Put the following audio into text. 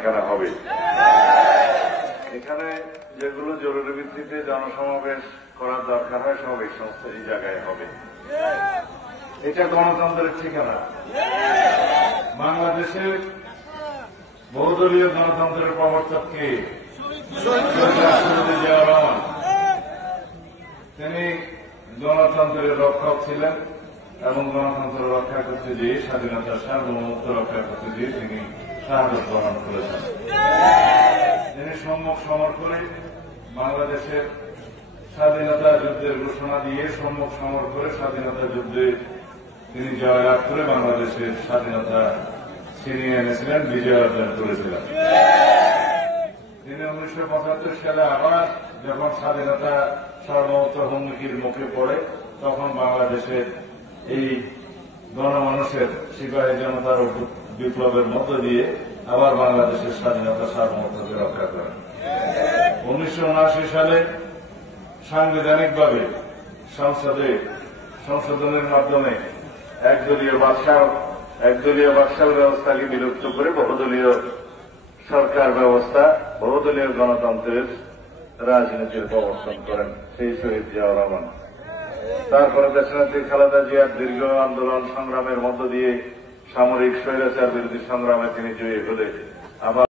এখানে হবে। এখানে যেগুলো জরুরি ভিত্তিতে জনসমাবেশ করার দরকার হয় সব এই সমস্ত এই জায়গায় হবে। এটা গণতন্ত্রের ঠিকানা। বাংলাদেশের বহুদলীয় গণতন্ত্রের প্রবর্তক কে? রাষ্ট্রপতি জিয়াউর রহমান। তিনি গণতন্ত্রের রক্ষক ছিলেন এবং গণতন্ত্র রক্ষা করতে গিয়ে স্বাধীনতার সার্বভৌমত্ব রক্ষা করতে গিয়ে তিনি শাহাদত বরণ করেছেন। তিনি সম্মুখ সমর করে বাংলাদেশের স্বাধীনতা যুদ্ধের ঘোষণা দিয়ে সম্মুখ সমর করে স্বাধীনতা যুদ্ধে তিনি জয়লাভ করে বাংলাদেশের স্বাধীনতা ছিনিয়ে এনেছিলেন, বিজয় অর্জন করেছিলেন। তিনি 1975 সালে আবার যখন স্বাধীনতা সার্বভৌমত্ব হুমকির মুখে পড়ে তখন বাংলাদেশের এই গণমানুষের সিপাহী জনতার বিপ্লবের মধ্য দিয়ে আবার বাংলাদেশের স্বাধীনতা সার্বভৌমত্বকে রক্ষা করেন। 1979 সালে সাংবিধানিকভাবে সংসদে সংশোধনের মাধ্যমে একদলীয় বাকশাল ব্যবস্থাকে বিলুপ্ত করে বহুদলীয় সরকার ব্যবস্থা, বহুদলীয় গণতন্ত্রের রাজনীতির প্রবর্তন করেন সেই শহীদ জিয়াউর রহমান। তারপরে দেশনেত্রী খালেদা জিয়ার দীর্ঘ আন্দোলন সংগ্রামের মধ্য দিয়ে সামরিক স্বৈরাচার বিরোধী সংগ্রামে তিনি জয়ী হলে আবার